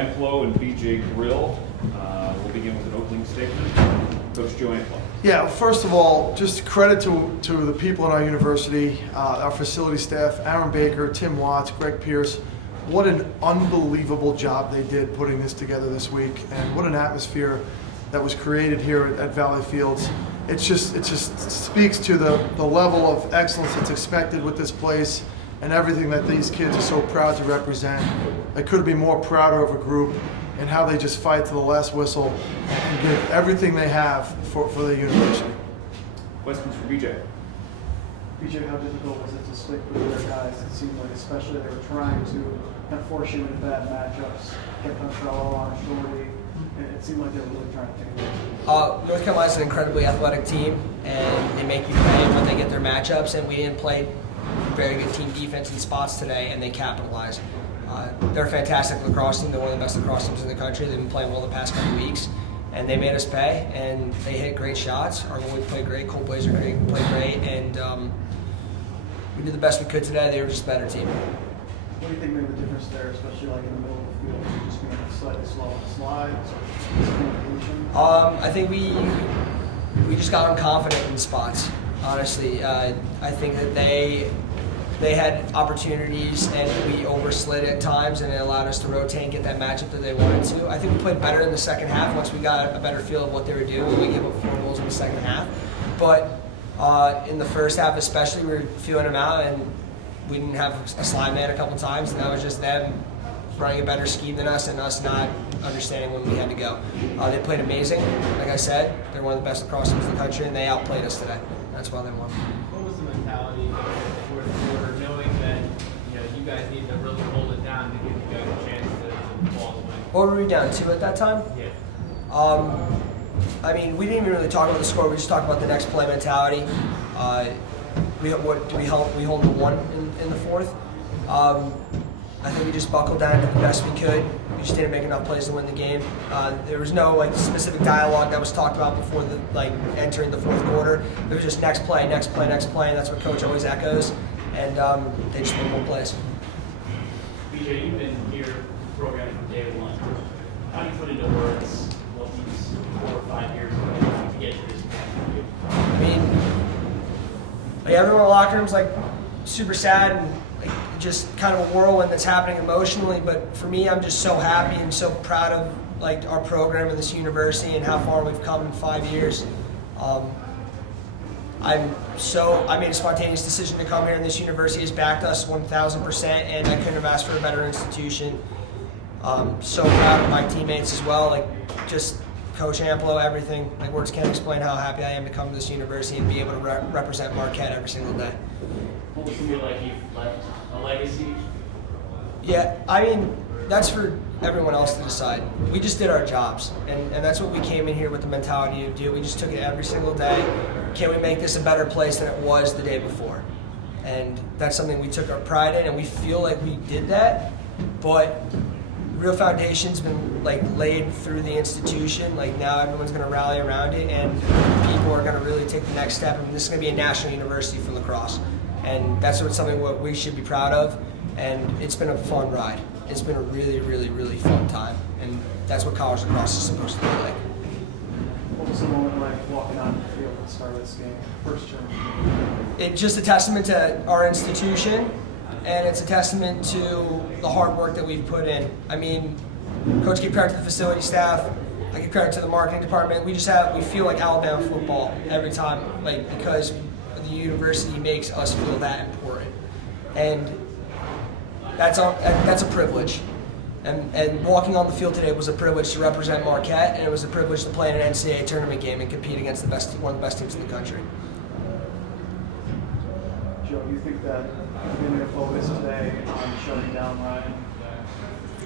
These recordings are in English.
Amplo and BJ Grill. We'll begin with an opening statement. Coach Joe Amplo. Yeah, first of all, just credit to the people in our university, our facility staff, Aaron Baker, Tim Watts, Greg Pierce. What an unbelievable job they did putting this together this week, and what an atmosphere that was created here at Valley Fields. It just speaks to the level of excellence that's expected with this place and everything that these kids are so proud to represent. I couldn't be more prouder of a group and how they just fight to the last whistle and give everything they have for the university. Questions for BJ? BJ, how difficult was it to stick with their guys? It seemed like especially they were trying to kind of force you into bad matchups, get Contrello on Shorty. It seemed like they were really trying to take it. North Carolina's an incredibly athletic team, and they make you pay when they get their matchups, and we didn't play very good team defense in spots today, and they capitalized. They're a fantastic lacrosse team. They're one of the best lacrosse teams in the country. They've been playing well the past couple weeks, and they made us pay, and they hit great shots. Our goalie played great. Cole Blazer played great, and we did the best we could today. They were just a better team. What do you think made the difference there, especially like in the middle of the field, just being slightly slow on the slides or miscommunication? I think we just got unconfident in spots. Honestly, I think that they had opportunities and we overslid at times, and it allowed us to rotate and get that matchup that they wanted to. I think we played better in the second half once we got a better feel of what they were doing. We gave up 4 goals in the second half, but in the first half especially, we were feeling them out, and we didn't have a slide man a couple times, and that was just them running a better scheme than us and us not understanding when we had to go. They played amazing. Like I said, they're one of the best lacrosse teams in the country, and they outplayed us today. That's why they won. What was the mentality in the fourth quarter, knowing that you guys need to really hold it down to give you guys a chance to ball away? What were we down 2 at that time? Yeah. I mean, we didn't even really talk about the score. We just talked about the next play mentality. We hold the 1 in the fourth. I think we just buckled down and did the best we could. We just didn't make enough plays to win the game. There was no specific dialogue that was talked about before entering the fourth quarter. It was just next play, next play, next play, and that's what Coach always echoes. And they just made more plays. BJ, you've been here programming from day one. How do you put into words what these 4 or 5 years ago to get to this point? I mean, everyone in the locker room's super sad and just kind of a whirlwind that's happening emotionally. But for me, I'm just so happy and so proud of our program and this university and how far we've come in 5 years. I made a spontaneous decision to come here, and this university has backed us 1,000%, and I couldn't have asked for a better institution. So proud of my teammates as well, just Coach Amplo, everything. Words can't explain how happy I am to come to this university and be able to represent Marquette every single day. What does it feel like you've left a legacy? Yeah, I mean, that's for everyone else to decide. We just did our jobs, and that's what we came in here with the mentality to do. We just took it every single day. Can we make this a better place than it was the day before? And that's something we took our pride in, and we feel like we did that, but real foundation's been laid through the institution. Now everyone's going to rally around it, and people are going to really take the next step. And this is going to be a national university for lacrosse, and that's something what we should be proud of. And it's been a fun ride. It's been a really, really, really fun time, and that's what college lacrosse is supposed to be like. What was the moment like walking on the field at the start of this game, first term? It's just a testament to our institution, and it's a testament to the hard work that we've put in. I mean, Coach gave credit to the facility staff. I give credit to the marketing department. We feel like Alabama football every time, because the university makes us feel that important, and that's a privilege. And walking on the field today was a privilege to represent Marquette, and it was a privilege to play in an NCAA tournament game and compete against one of the best teams in the country. Joe, do you think that being their focus today on shutting down Ryan?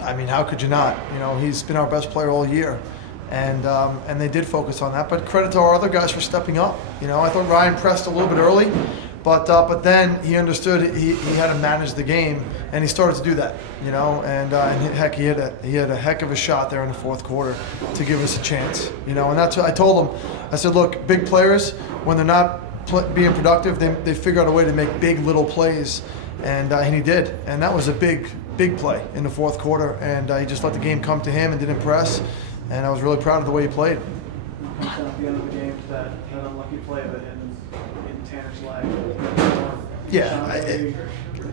I mean, how could you not? He's been our best player all year, and they did focus on that. But credit to our other guys for stepping up. I thought Ryan pressed a little bit early, but then he understood he had to manage the game, and he started to do that. And heck, he had a heck of a shot there in the fourth quarter to give us a chance. And that's what I told him. I said, look, big players, when they're not being productive, they figure out a way to make big little plays, and he did, and that was a big big play in the fourth quarter, and he just let the game come to him and didn't press. And I was really proud of the way he played. It comes down at the end of the game to that unlucky play of it in Tanner's leg. Yeah,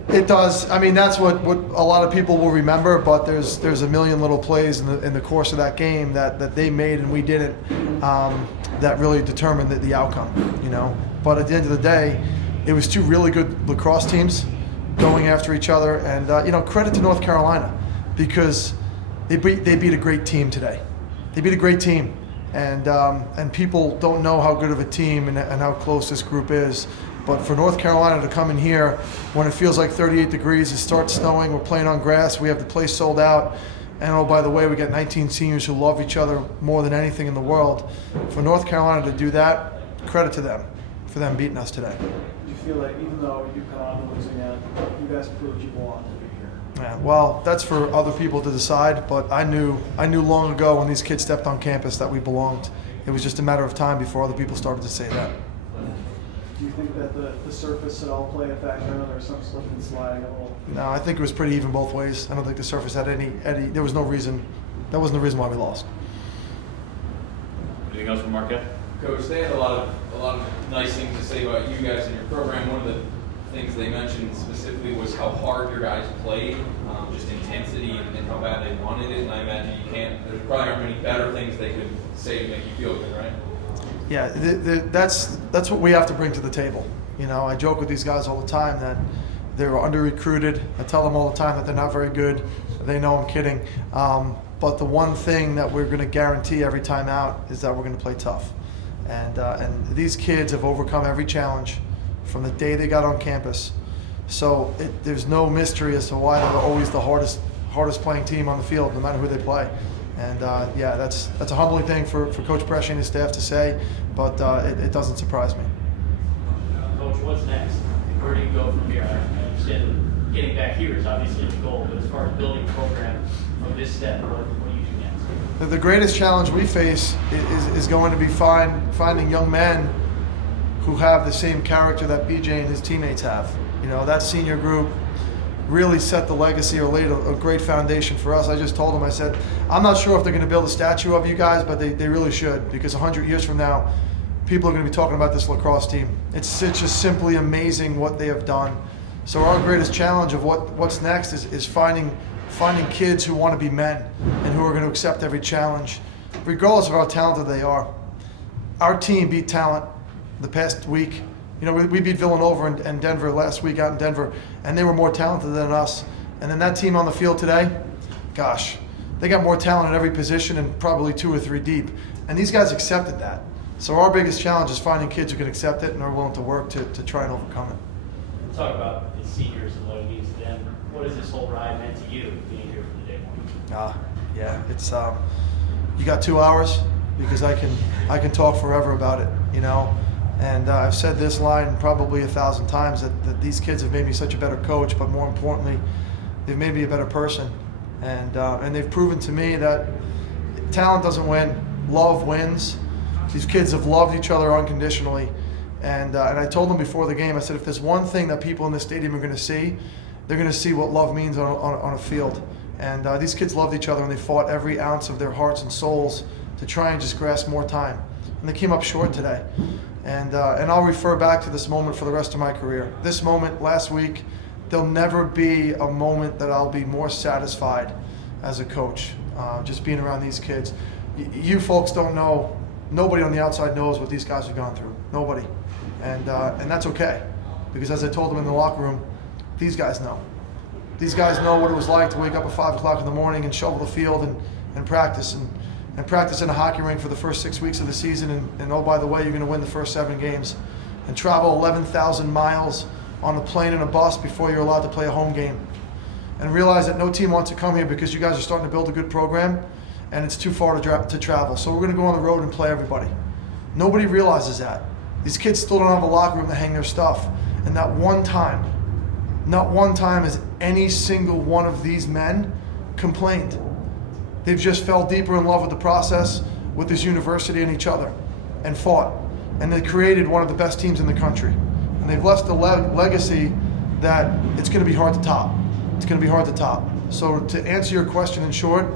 it does. I mean, that's what a lot of people will remember. But there's a million little plays in the course of that game that they made and we didn't. That really determined the outcome. But at the end of the day, it was two really good lacrosse teams going after each other. And credit to North Carolina because they beat a great team today. They beat a great team, and people don't know how good of a team and how close this group is. But for North Carolina to come in here when it feels like 38 degrees, it starts snowing, we're playing on grass, we have the place sold out, and oh, by the way, we got 19 seniors who love each other more than anything in the world. For North Carolina to do that, credit to them for them beating us today. Do you feel like even though you come out on the losing end, you guys proved you belong to be here? Yeah, well, that's for other people to decide, but I knew long ago when these kids stepped on campus that we belonged. It was just a matter of time before other people started to say that. Do you think that the surface at all play a factor? I know there's some slip and slide a little. No, I think it was pretty even both ways. I don't think the surface had any. There was no reason. That wasn't the reason why we lost. Anything else from Marquette? Coach, they had a lot of nice things to say about you guys and your program. One of the things they mentioned specifically was how hard your guys played, just intensity and how bad they wanted it. And I imagine there probably aren't many better things they could say to make you feel good, right? Yeah, that's what we have to bring to the table. I joke with these guys all the time that they're under-recruited. I tell them all the time that they're not very good. They know I'm kidding. But the one thing that we're going to guarantee every time out is that we're going to play tough. And these kids have overcome every challenge from the day they got on campus. So there's no mystery as to why they're always the hardest playing team on the field, no matter who they play. And that's a humbling thing for Coach Prescia and his staff to say, but it doesn't surprise me. Coach, what's next? Where do you go from here? I understand that getting back here is obviously the goal, but as far as building a program from this step, what do you do next? The greatest challenge we face is going to be finding young men who have the same character that BJ and his teammates have. That senior group really set the legacy or laid a great foundation for us. I just told them, I said, I'm not sure if they're going to build a statue of you guys, but they really should, because 100 years from now, people are going to be talking about this lacrosse team. It's just simply amazing what they have done. So our greatest challenge of what's next is finding kids who want to be men and who are going to accept every challenge, regardless of how talented they are. Our team beat talent the past week. We beat Villanova and Denver last week out in Denver, and they were more talented than us. And then that team on the field today, gosh, they got more talent at every position and probably 2 or 3 deep. And these guys accepted that. So our biggest challenge is finding kids who can accept it and are willing to work to try and overcome it. Talk about the seniors and what it means to them. What has this whole ride meant to you being here from the day one? Yeah, it's you got 2 hours because I can talk forever about it, And I've said this line probably 1,000 times that these kids have made me such a better coach, but more importantly, they've made me a better person. And they've proven to me that talent doesn't win, love wins. These kids have loved each other unconditionally. And I told them before the game, I said, if there's one thing that people in the stadium are going to see, they're going to see what love means on a field. And these kids loved each other, and they fought every ounce of their hearts and souls to try and just grasp more time. And they came up short today. And I'll refer back to this moment for the rest of my career. This moment last week, there'll never be a moment that I'll be more satisfied as a coach, just being around these kids. You folks don't know, nobody on the outside knows what these guys have gone through. Nobody. And that's okay, because as I told them in the locker room, these guys know. These guys know what it was like to wake up at 5 o'clock in the morning and shovel the field and practice. And practice in a hockey rink for the first 6 weeks of the season, and oh, by the way, you're going to win the first 7 games, and travel 11,000 miles on a plane and a bus before you're allowed to play a home game, and realize that no team wants to come here because you guys are starting to build a good program, and it's too far to travel. So we're going to go on the road and play everybody. Nobody realizes that. These kids still don't have a locker room to hang their stuff, and not one time has any single one of these men complained. They've just fell deeper in love with the process, with this university and each other, and fought. And they created one of the best teams in the country. And they've left a legacy that it's going to be hard to top. It's going to be hard to top. So to answer your question in short,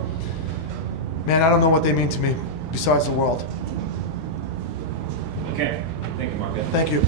man, I don't know what they mean to me besides the world. Okay, thank you, Marquette. Thank you.